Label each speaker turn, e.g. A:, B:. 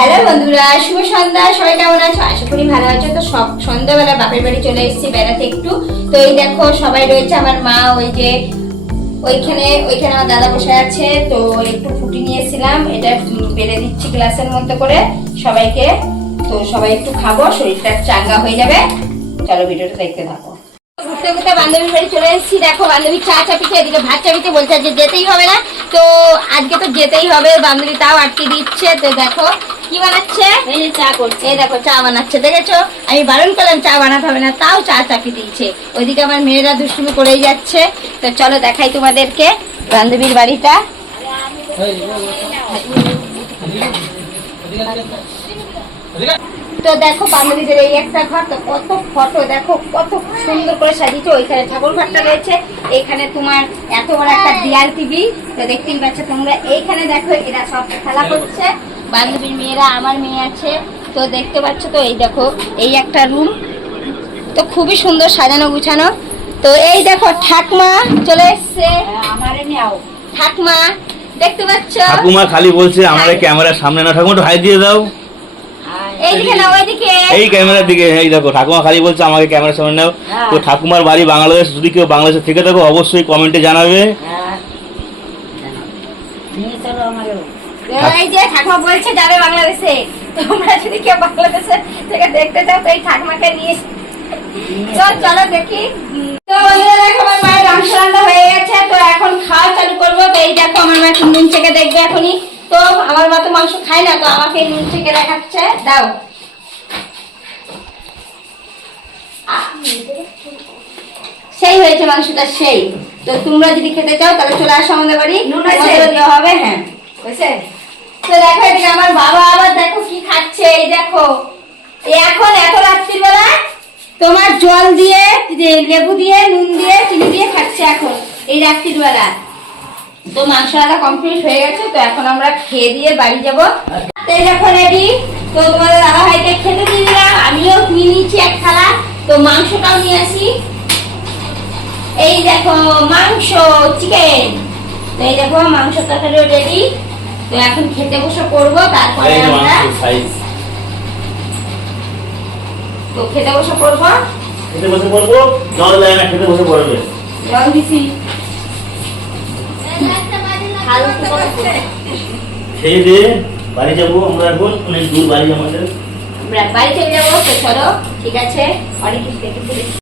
A: Hello বন্ধুরা, শুভ সন্ধ্যা। সবাই কেমন আছো? আশা করি ভালো আছো। তো সব সন্ধ্যাবেলা বাপের বাড়ি চলে এসেছি বেড়াতে একটু। তো এই দেখো, সবাই রয়েছে আমার মা, ওই যে ওইখানে ওইখানে আমার দাদা বসে আছে। তো একটু ফুটি নিয়েছিলাম। এটা বেড়ে দিচ্ছি গ্লাসের মধ্যে করে সবাইকে। তো সবাই একটু খাব, শরীরটা চাঙ্গা হয়ে যাবে। চলো ভিডিওটা দেখতে থাকো। ঘুরতে ঘুরতে বান্ধবীর বাড়ি চলে এসেছি। দেখো, বান্ধবী চা চা পিঠে এদিকে ভাত চাপিছে বলছে যে যেতেই হবে না। তো আজকে তো যেতেই হবে, বান্ধবী তাও আটকে দিচ্ছে। তো দেখো কি বানাচ্ছে?
B: এই চা করছে।
A: দেখো, চা বানাচ্ছে, দেখেছ? আমি বারণ করলাম, চা বানাতে হবে না, তাও চা চাপি দিয়েছে ওইদিকে আমার মেয়েরা দুষ্টুমি করেই যাচ্ছে। তো চলো দেখাই তোমাদেরকে, বান্ধবীর বাড়িটা। তো দেখো, বান্ধবীদের এই একটা ঘর, তো কত ফটো, দেখো, কত সুন্দর করে সাজিয়েছে। ওইখানে ঠাকুর ঘরটা রয়েছে। এখানে তোমার এত বড় একটা ডিআর টিভি তো দেখতেই পাচ্ছ তোমরা। এইখানে দেখো, এরা সব খেলা করছে। বান্ধবীর মেয়েরা আমার মেয়ে আছে। তো দেখতে পাচ্ছ তো এই দেখো এই একটা রুম তো খুবই সুন্দর সাজানো গুছানো। তো এই দেখো ঠাকমা চলে এসছে।
B: আমারে
A: ঠাকমা দেখতে পাচ্ছ?
C: ঠাকুমা খালি বলছে আমার ক্যামেরার সামনে না ঠাকুমা একটু হাই দিয়ে দাও।
A: এইদিকে না ওইদিকে।
C: এই ক্যামেরার দিকে এই দেখো ঠাকুমা খালি বলছে আমাকে ক্যামেরার সামনে নাও। তো ঠাকুমার বাড়ি বাংলাদেশ যদি কেউ বাংলাদেশে থেকে থাকো অবশ্যই কমেন্টে জানাবে।
B: নিয়ে চলো আমারও।
A: এই যে ঠাকুমা বলছে যাবে বাংলাদেশে। তোমরা যদি কেউ বাংলাদেশে থেকে দেখতে চাও তো এই ঠাকুমাকে নিয়ে চল চলো দেখি। তো বন্ধুরা দেখো আমার মায়ের মাংস রান্না হয়ে গেছে। তো এখন খাওয়া চালু করব। তো এই দেখো আমার মা নুন থেকে দেখবে এখনই। তো আমার মা তো মাংস খায় না তো আমাকে নুন থেকে দেখাচ্ছে। দাও। সেই হয়েছে মাংসটা সেই। তো তোমরা যদি খেতে চাও তাহলে চলে আসো আমাদের বাড়ি।
B: নুন আছে?
A: হবে হ্যাঁ।
B: বুঝছে
A: তো দেখো এদিকে আমার বাবা আবার দেখো কি খাচ্ছে, এই দেখো। এখন এত রাত্রিবেলা তোমার জল দিয়ে লেবু দিয়ে, নুন দিয়ে, চিনি দিয়ে খাচ্ছে এখন, এই রাত্রিবেলা। তো মাংস রান্না কমপ্লিট হয়ে গেছে, তো এখন আমরা খেয়ে দিয়ে বাড়ি যাব। দেখো রেডি, তো তোমাদের দাদা ভাইকে খেতে দিয়ে দিলাম, আমিও নিয়ে নিচ্ছি এক থালা, তো মাংসটাও নিয়ে আসি। এই দেখো মাংস চিকেন এই দেখো মাংস তরকারিও রেডি তো এখন খেতে বসে করব তারপরে আমরা তো খেতে বসে করব
C: খেতে বসে পড়ব জল দেয় না খেতে বসে পড়বে।
A: জল দিছি।
C: খেয়ে দিয়ে বাড়ি যাব আমরা এখন অনেক দূর বাড়ি আমাদের।
A: আমরা বাড়ি চলে যাব তো চলো ঠিক আছে? অনেক কিছু দেখে।